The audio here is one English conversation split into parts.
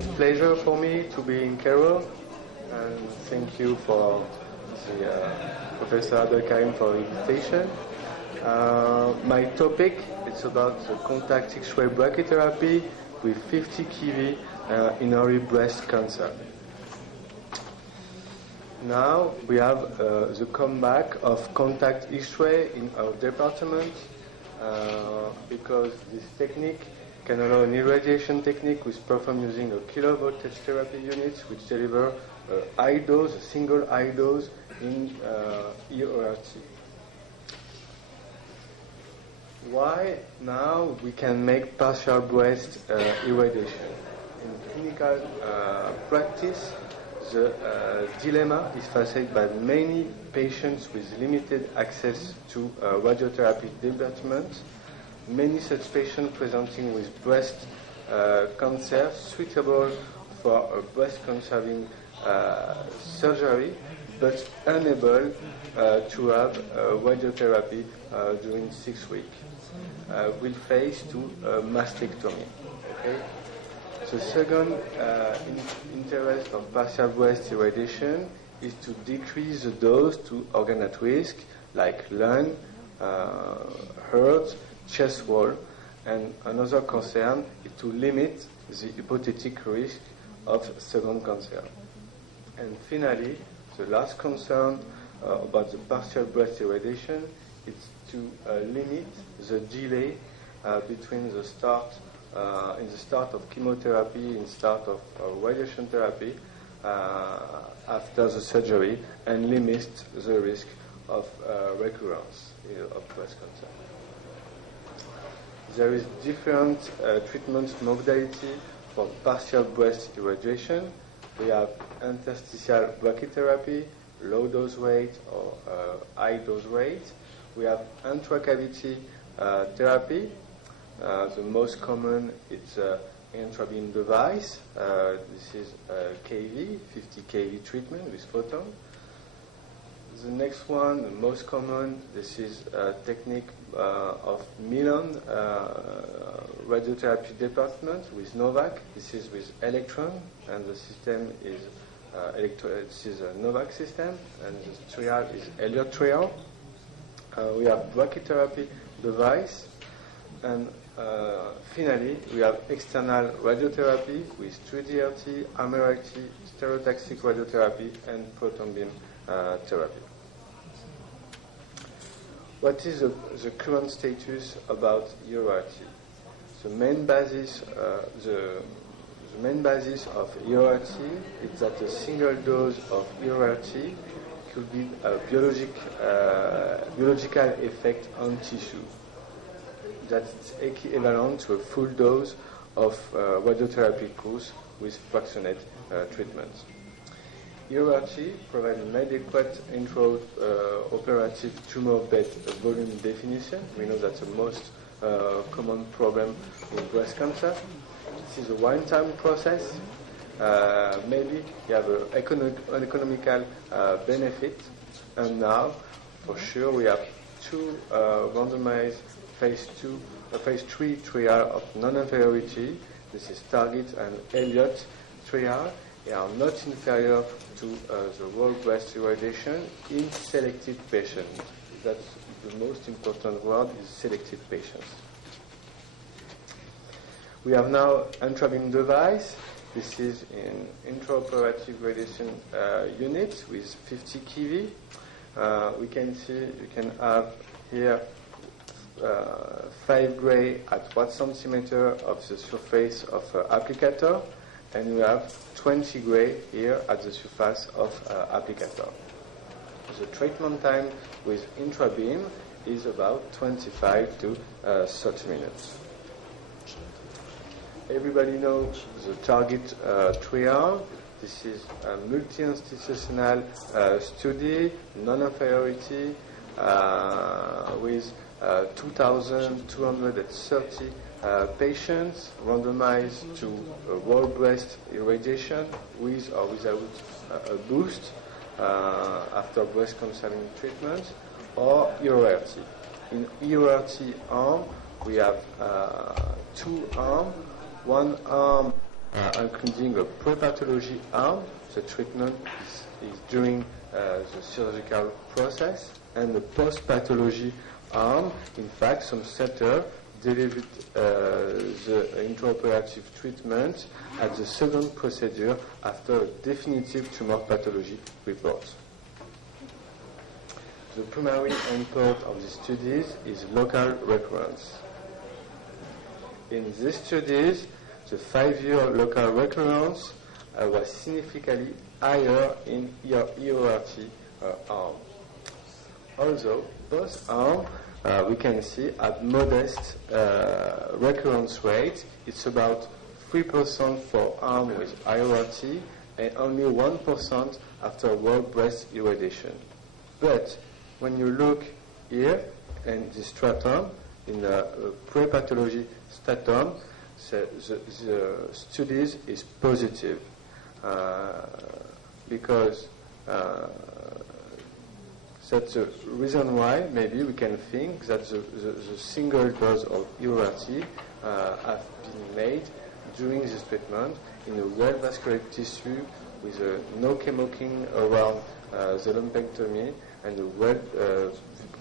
Pleasure for me to be in Cairo, and thank you for the Professor Abdelkarim for the invitation. My topic is about the contact X-ray brachytherapy with 50 kV in early breast cancer. Now we have the comeback of contact X-ray in our department because this technique can allow an irradiation technique which performed using a kilovoltage therapy units which deliver a single high dose in Orrechia. Why now we can make partial breast irradiation? In clinical practice, the dilemma is faced by many patients with limited access to radiotherapy department. Many such patients presenting with breast cancer suitable for a breast conserving surgery, but unable to have radiotherapy during 6 weeks, will face to mastectomy. Okay? The second interest of partial breast irradiation is to decrease the dose to organ at risk, like lung, heart, chest wall, and another concern is to limit the hypothetic risk of second cancer. And finally, the last concern about the partial breast irradiation is to limit the delay between the start of chemotherapy and start of radiation therapy after the surgery, and limit the risk of recurrence of breast cancer. There is different treatment modality for partial breast irradiation. We have interstitial brachytherapy, low dose rate or high dose rate. We have intracavity therapy. The most common is intrabeam device. This is KV, 50 kV treatment with photon. The next one, the most common, this is a technique of Milan radiotherapy department with Novak. This is with electron, and the system is this is a Novak system, and the trial is Elliott trial. We have brachytherapy device, and finally we have external radiotherapy with 3DRT, MRT, stereotactic radiotherapy, and proton beam therapy. What is the current status about Orrechia? The main basis of Orrechia is that a single dose of Orrechia could be a biological effect on tissue. That's equivalent to a full dose of radiotherapy course with fractionate treatments. Orrechia provides an adequate intraoperative tumor bed volume definition. We know that's the most common problem in breast cancer. This is a one-time process. Maybe you have an economical benefit, and now, for sure, we have two randomized phase 3 trial of non-inferiority. This is Target and Elliott trial. They are not inferior to the whole breast irradiation in selected patients. That's the most important word, is selected patients. We have now intrabeam device. This is an intraoperative radiation unit with 50 kV. We can see, you can have here 5 gray at 1 centimeter of the surface of applicator, and we have 20 gray here at the surface of applicator. The treatment time with intrabeam is about 25 to 30 minutes. Everybody knows the Target trial. This is a multi-institutional study, non-inferiority, with 2,230 patients randomized to whole breast irradiation with or without a boost after breast conserving treatment, or Orrechia. In Orrechia arm, we have two arms. One arm including a pre-pathology arm. The treatment is during the surgical process, and the post-pathology arm. In fact, some center delivered the intraoperative treatment at the second procedure after a definitive tumor pathology report. The primary endpoint of the studies is local recurrence. In these studies, the 5-year local recurrence was significantly higher in EORT arm. Although both arms, we can see at modest recurrence rate, it's about 3% for arm with IORT and only 1% after whole breast irradiation. But when you look here in the stratum, in the pre-pathology stratum, the studies is positive because that's the reason why maybe we can think that the single dose of EORT have been made during this treatment in a well-vasculated tissue with no chemoking around the lumpectomy and a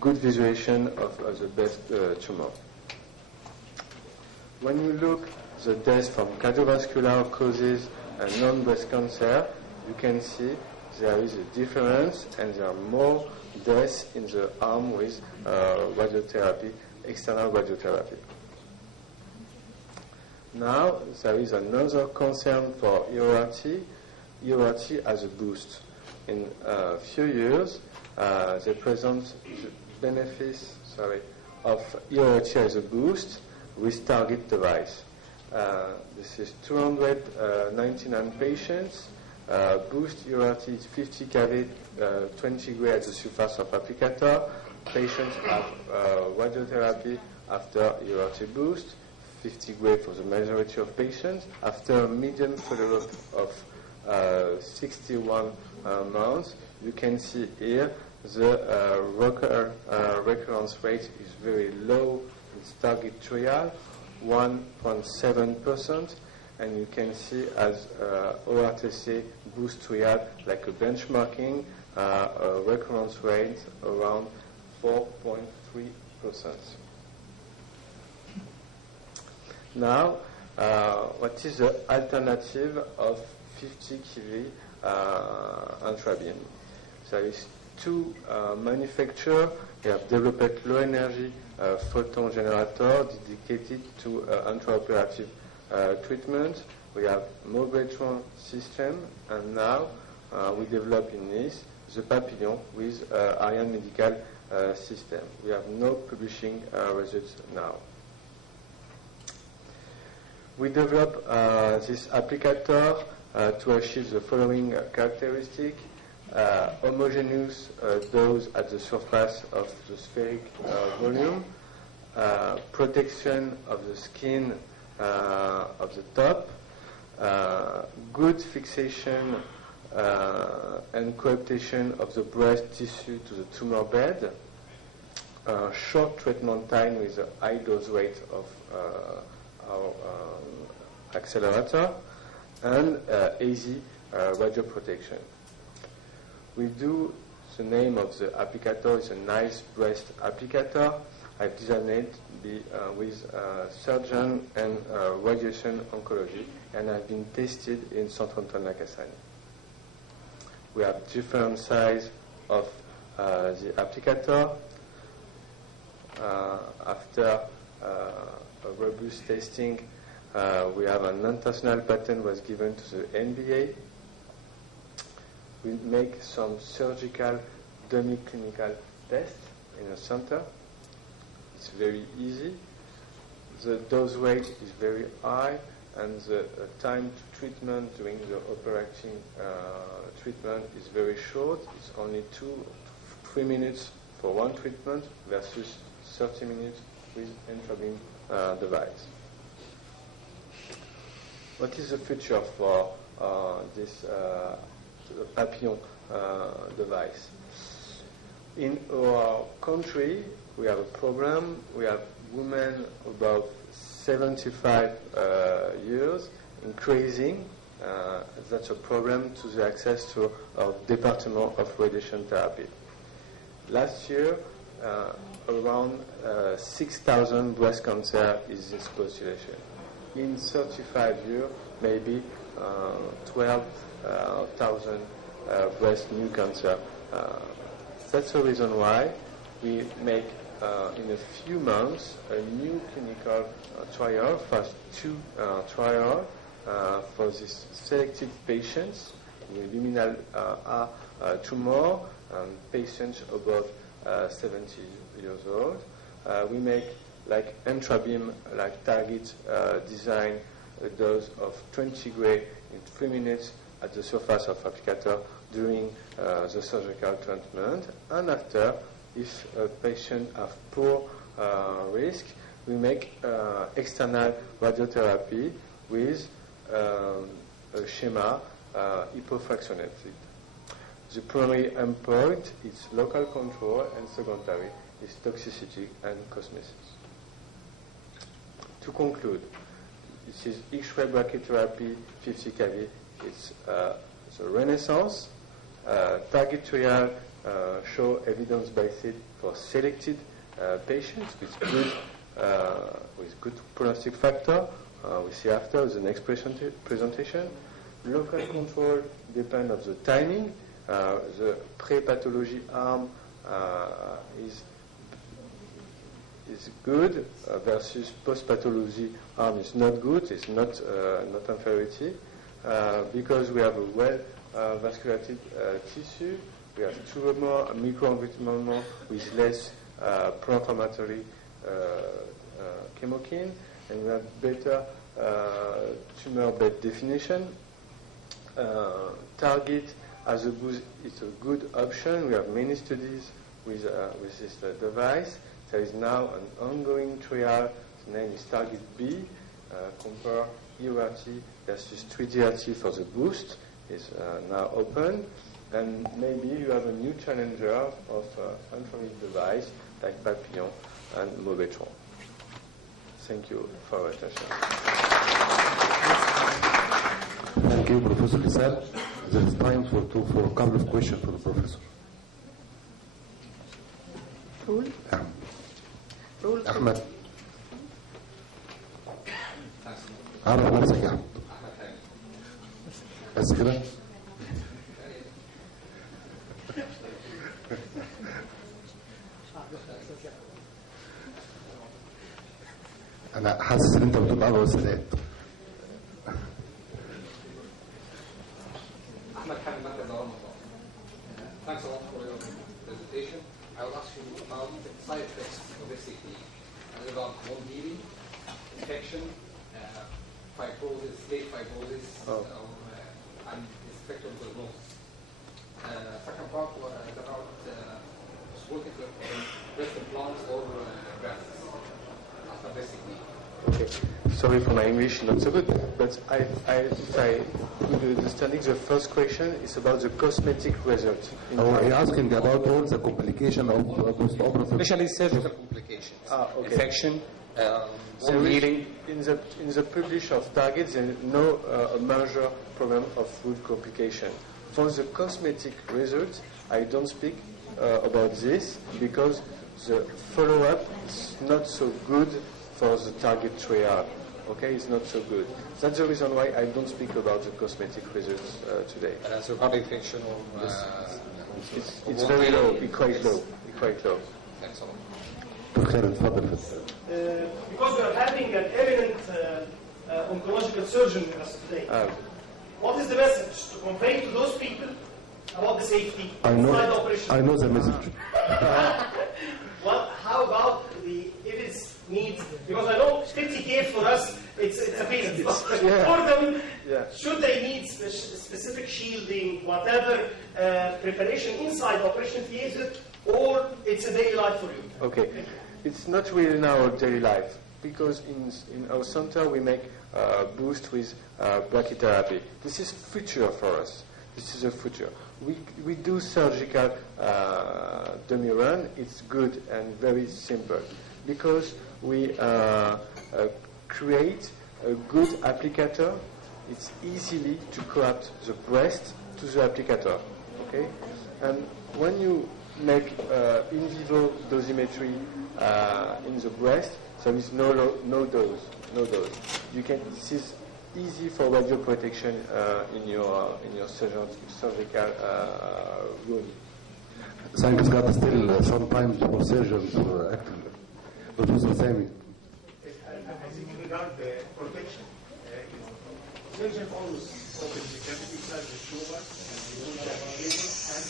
good visualization of the breast tumor. When you look the deaths from cardiovascular causes and non-breast cancer, you can see there is a difference and there are more deaths in the arm with radiotherapy, external radiotherapy. Now, there is another concern for EORT. EORT as a boost. In a few years, they present the benefits of EORT as a boost with target device. This is 299 patients. Boost EORT is 50 kV, 20 gray at the surface of applicator. Patients have radiotherapy after EORT boost, 50 gray for the majority of patients. After a median follow-up of 61 months, you can see here the recurrence rate is very low. It's target trial, 1.7%. And you can see as ORTC boost trial like a benchmarking, a recurrence rate around 4.3%. Now, what is the alternative of 50 kV intrabeam? There is two manufacturers. They have developed low energy photon generator dedicated to intraoperative treatment. We have Mobretron system, and now we develop in Nice the Papillon with Ariane Medical system. We have no publishing results now. We develop this applicator to achieve the following characteristic: homogeneous dose at the surface of the spheric volume, protection of the skin of the top, good fixation and coaptation of the breast tissue to the tumor bed, short treatment time with a high dose rate of our accelerator, and easy radioprotection. We do, the name of the applicator is a nice breast applicator. I've designed it with surgeon and radiation oncology, and I've been tested in Centre Antoine Lacassagnes. We have different size of the applicator. After a robust testing, we have an international patent was given to the NBA. We make some surgical dummy clinical tests in a center. It's very easy. The dose rate is very high, and the time to treatment during the operating treatment is very short. It's only 2-3 minutes for one treatment versus 30 minutes with intrabeam device. What is the future for this Papillon device? In our country, we have a program. We have women above 75 years increasing. That's a problem to the access to our department of radiation therapy. Last year, around 6,000 breast cancer is this population. In 35 years, maybe 12,000 breast new cancer. That's the reason why we make in a few months a new clinical trial, phase 2 trial for these selected patients with luminal tumor, patients above 70 years old. We make like intrabeam, like target design, a dose of 20 gray in 3 minutes at the surface of applicator during the surgical treatment. And after, if a patient has poor risk, we make external radiotherapy with a schema hypofractionated. The primary endpoint is local control, and secondary is toxicity and cosmesis. To conclude, this is X-ray brachytherapy 50 kV. It's the renaissance. Target trial show evidence-based for selected patients with good prognostic factor. We see after the next presentation. Local control depends on the timing. The pre-pathology arm is good versus post-pathology arm is not good. It's not inferiority because we have a well vasculated tissue. We have tumor microenvironment with less pro-inflammatory chemokine, and we have better tumor bed definition. Target as a boost is a good option. We have many studies with this device. There is now an ongoing trial. The name is Target B. Compare ERT versus 3DRT for the boost. Is now open. And maybe you have a new challenger of infrared device like Papillon and Mobetron. Thank you for your attention. Thank you, Professor Leysalle. There is time for a couple of questions for the professor. أحمد عرف نفسك يا أحمد بس كده أنا حاسس إن أنت بتقول أبو السادات Thanks a lot for your presentation. I will ask you about the side effects of obesity and about longevity, infection, fibrosis, state fibrosis, and effect on the nose. Second part was about working for breast implants or breasts after obesity. Okay. Sorry for my English, not so good, but if I understanding the first question is about the cosmetic result. He's asking about all the complications of post-operative. Especially surgical complications. Okay. Infection, healing. In the publish of targets, there is no major problem of wound complication. For the cosmetic results, I don't speak about this because the follow-up is not so good for the target trial. Okay, it's not so good. That's the reason why I don't speak about the cosmetic results today. And as regard infection or it's very low, quite low. Thanks a lot. Because we are having an eminent oncological surgeon with us today. What is the message to convey to those people about the safety inside the operation? I know the message. How about if it's needs? Because I know 50K for us, it's a pain. For them, should they need specific shielding, whatever preparation inside the operation theater, or it's a daily life for you? Okay. It's not really in our daily life because in our center we make boost with brachytherapy. This is future for us. This is a future. We do surgical dummy run. It's good and very simple because we create a good applicator it's easily to coapt the breast to the applicator. Okay, and when you make in vivo dosimetry in the breast, there is no dose. You can. This is easy for radio protection in your surgical room. Scientists got still sometimes for surgeons actually. But who's the same? I think in regard the protection, surgeon always opens the cavity inside the tumor and they don't have a cable and the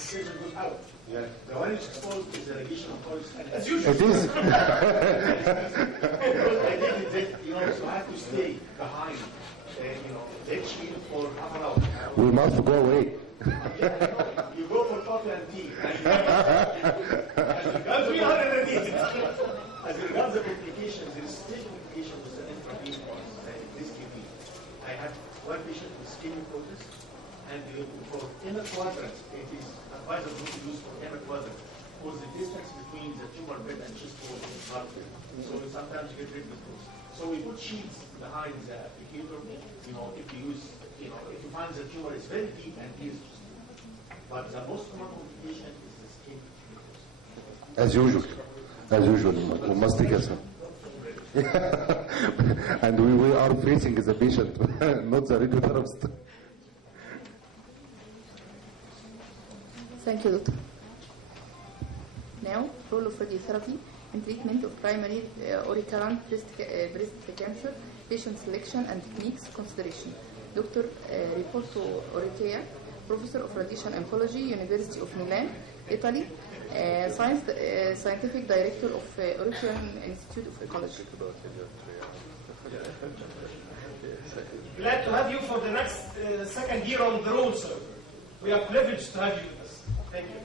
surgeon goes out. Yeah. The one which exposed is the radiation of course. As usual. It is. I think that you have to stay behind, that shield for half an hour. We must go away. You go for coffee and tea. As regards the complications, there is still complication with the intravenous this kidney. I had one patient with ischemic process, and for inner quadrants, it is advisable to use for inner quadrant, because the distance between the tumor bed and chest wall is hard. So sometimes you get rid of those. So we put sheets behind the applicator, if you use, if you find the tumor is very deep and easy. But the most common complication is the skin. As usual, we must take it. And we are facing the patient, not the radiotherapist. Thank you, Doctor. Now, role of radiotherapy in treatment of primary or recurrent breast cancer, patient selection and techniques consideration. Dr. Roberto Orrechia, Professor of Radiation Oncology, University of Milan, Italy, Scientific Director of Orrechia Institute of Ecology. Glad to have you for the next second year on the road, sir. We are privileged to have you with us. Thank you.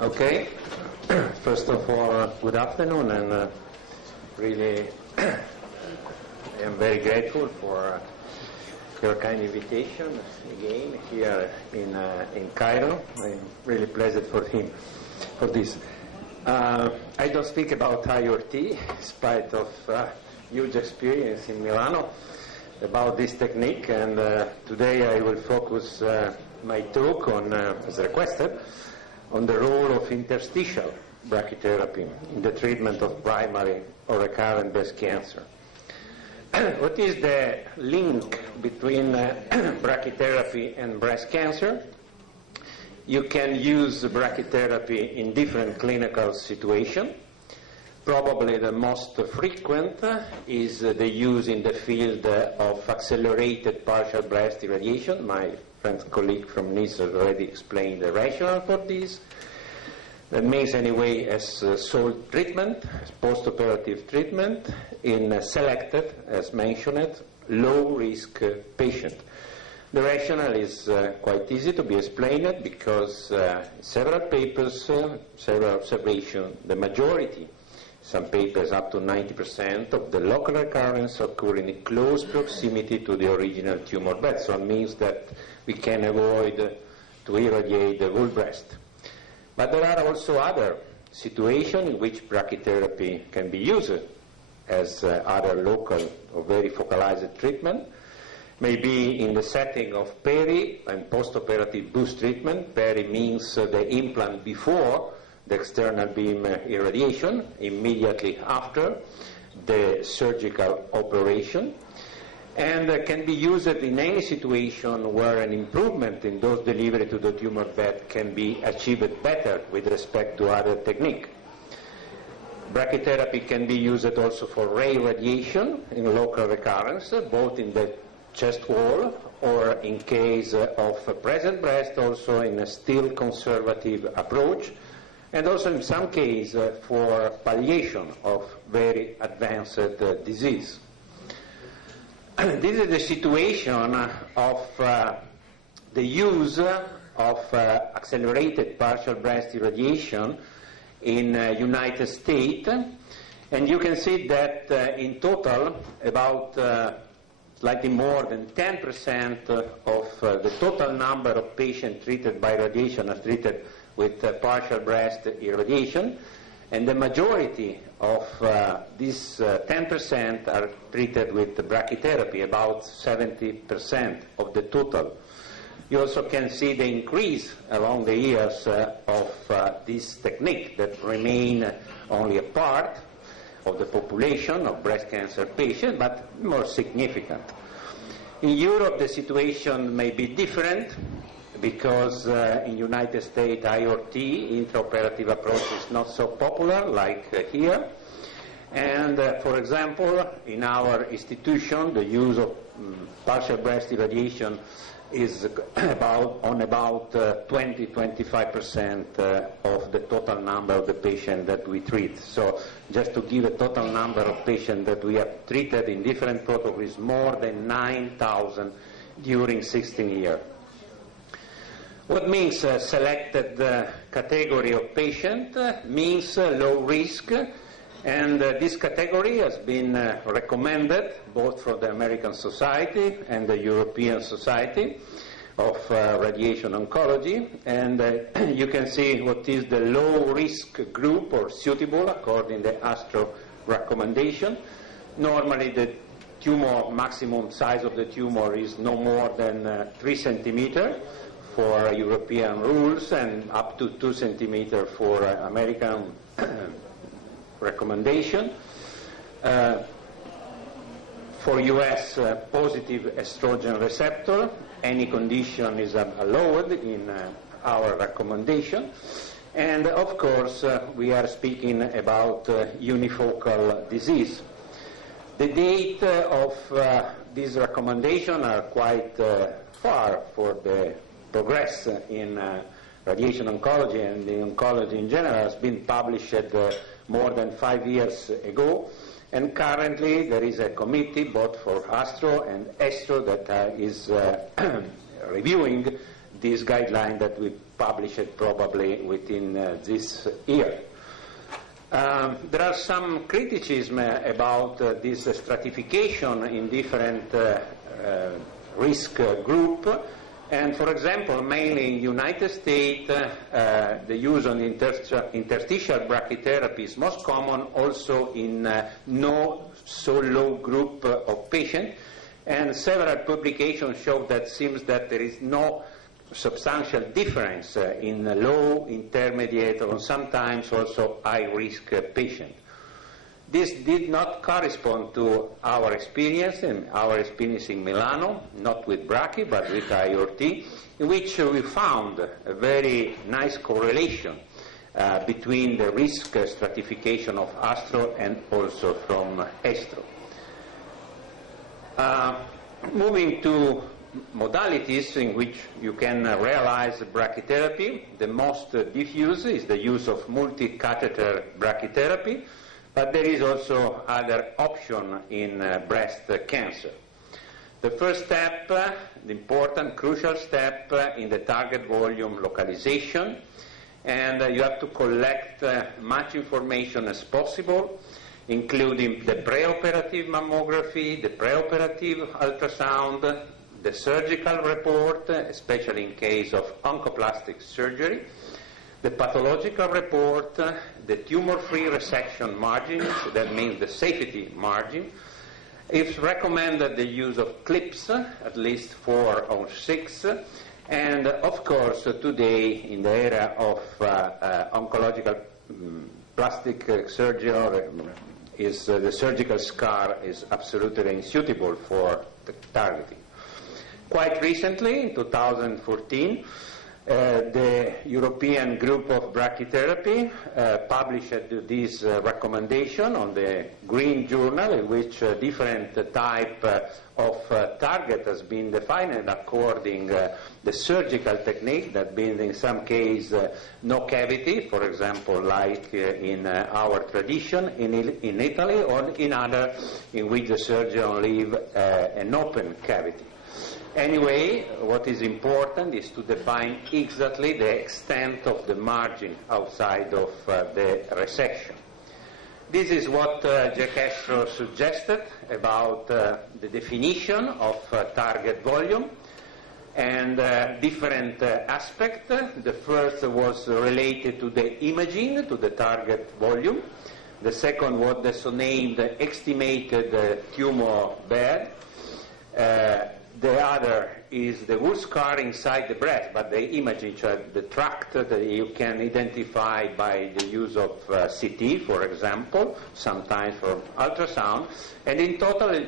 Okay. First of all, good afternoon, and really I am very grateful for your kind invitation again here in Cairo. I'm really pleased for this. I don't speak about IoT, in spite of huge experience in Milano about this technique, and today I will focus my talk on, as requested, on the role of interstitial brachytherapy in the treatment of primary or recurrent breast cancer. What is the link between brachytherapy and breast cancer? You can use brachytherapy in different clinical situations. Probably the most frequent is the use in the field of accelerated partial breast irradiation. My friend colleague from Nice has already explained the rationale for this. That means anyway as salt treatment, as post-operative treatment in selected, as mentioned, low-risk patient. The rationale is quite easy to be explained because several papers, several observations, the majority, some papers up to 90% of the local recurrence occur in close proximity to the original tumor bed. So it means that we can avoid to irradiate the whole breast. But there are also other situations in which brachytherapy can be used as other local or very focalized treatment. Maybe in the setting of peri and post-operative boost treatment. Peri means the implant before the external beam irradiation immediately after the surgical operation, and can be used in any situation where an improvement in dose delivery to the tumor bed can be achieved better with respect to other technique. Brachytherapy can be used also for ray radiation in local recurrence, both in the chest wall or in case of present breast, also in a still conservative approach, and also in some case for palliation of very advanced disease. This is the situation of the use of accelerated partial breast irradiation in United States, and you can see that in total about slightly more than 10% of the total number of patients treated by radiation are treated with partial breast irradiation, and the majority of these 10% are treated with brachytherapy, about 70% of the total. You also can see the increase along the years of this technique that remain only a part of the population of breast cancer patients, but more significant. In Europe, the situation may be different because in United States, IRT, intraoperative approach, is not so popular like here. And for example, in our institution, the use of partial breast irradiation is about 20-25% of the total number of the patients that we treat. So just to give a total number of patients that we have treated in different protocols, more than 9,000 during 16 years. What means selected category of patient? Means low risk, and this category has been recommended both from the American Society and the European Society of Radiation Oncology, and you can see what is the low risk group or suitable according to the ASTRO recommendation. Normally the tumor, maximum size of the tumor is no more than 3 centimeters for European rules, and up to 2 centimeters for American recommendation. For US, positive estrogen receptor, any condition is allowed in our recommendation. And of course, we are speaking about unifocal disease. The date of this recommendation are quite far for the progress in radiation oncology and the oncology in general. Has been published more than 5 years ago, and currently there is a committee both for ASTRO and ESTRO that is reviewing this guideline that we published probably within this year. There are some criticism about this stratification in different risk group. And for example, mainly in the United States, the use of interstitial brachytherapy is most common, also in no so low group of patients. And several publications show that seems that there is no substantial difference in low, intermediate, or sometimes also high-risk patients. This did not correspond to our experience in Milano, not with brachy, but with IRT, in which we found a very nice correlation between the risk stratification of ASTRO and also from ESTRO. Moving to modalities in which you can realize brachytherapy, the most diffuse is the use of multi-catheter brachytherapy, but there is also other option in breast cancer. The first step, the important, crucial step in the target volume localization, and you have to collect much information as possible, including the preoperative mammography, the preoperative ultrasound, the surgical report, especially in case of oncoplastic surgery, the pathological report, the tumor-free resection margins, that means the safety margin. It's recommended the use of clips, at least 4 or 6, And of course, today in the area of oncological plastic surgery, the surgical scar is absolutely unsuitable for the targeting. Quite recently, in 2014, the European Group of Brachytherapy published this recommendation on the Green Journal, in which different type of target has been defined according the surgical technique, that being in some case no cavity, for example, like in our tradition in Italy, or in other in which the surgeon leave an open cavity. Anyway, what is important is to define exactly the extent of the margin outside of the resection. This is what Axel suggested about the definition of target volume, and different aspects. The first was related to the imaging, to the target volume. The second was the so-named estimated tumor bed. The other is the wound scar inside the breast, but the imaging, the tract that you can identify by the use of CT, for example, sometimes from ultrasound. And in total,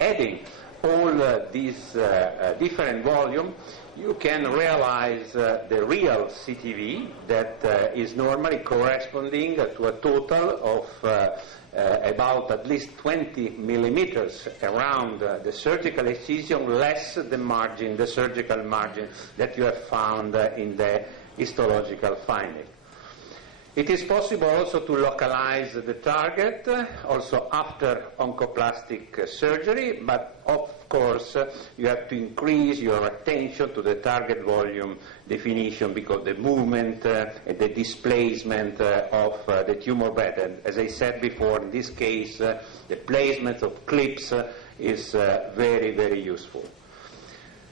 adding all these different volumes, you can realize the real CTV that is normally corresponding to a total of about at least 20 millimeters around the surgical excision, less the margin, the surgical margin that you have found in the histological finding. It is possible also to localize the target also after oncoplastic surgery, but of course you have to increase your attention to the target volume definition, because the movement and the displacement of the tumor bed. And as I said before, in this case the placement of clips is very, very useful.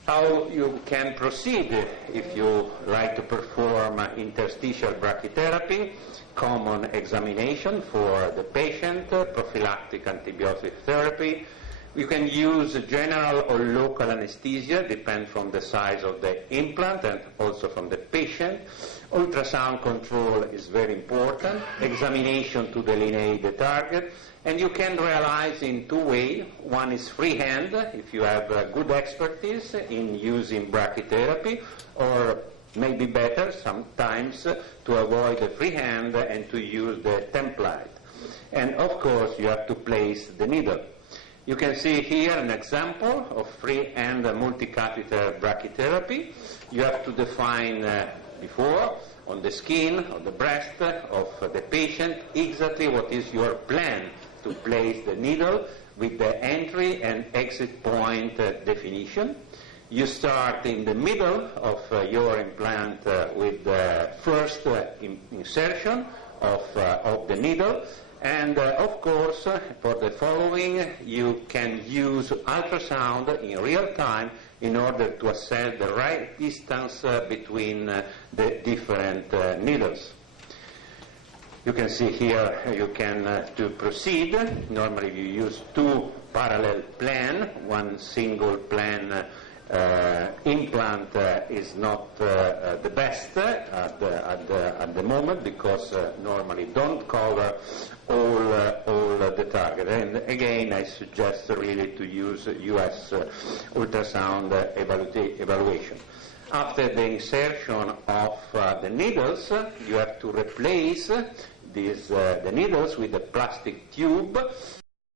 How you can proceed if you like to perform interstitial brachytherapy: common examination for the patient, prophylactic antibiotic therapy. You can use general or local anesthesia, depends from the size of the implant and also from the patient. Ultrasound control is very important. Examination to delineate the target. And you can realize in two ways. One is freehand, if you have good expertise in using brachytherapy, or maybe better sometimes to avoid the freehand and to use the template. And of course you have to place the needle. You can see here an example of freehand multi-catheter brachytherapy. You have to define before on the skin, on the breast of the patient, exactly what is your plan to place the needle with the entry and exit point definition. You start in the middle of your implant with the first insertion of the needle, and of course for the following you can use ultrasound in real time in order to assess the right distance between the different needles. You can see here you can to proceed. Normally you use two parallel plane. One single plane implant is not the best at the moment, because normally don't cover all the target. And again, I suggest really to use US ultrasound evaluation. After the insertion of the needles, you have to replace the needles with a plastic tube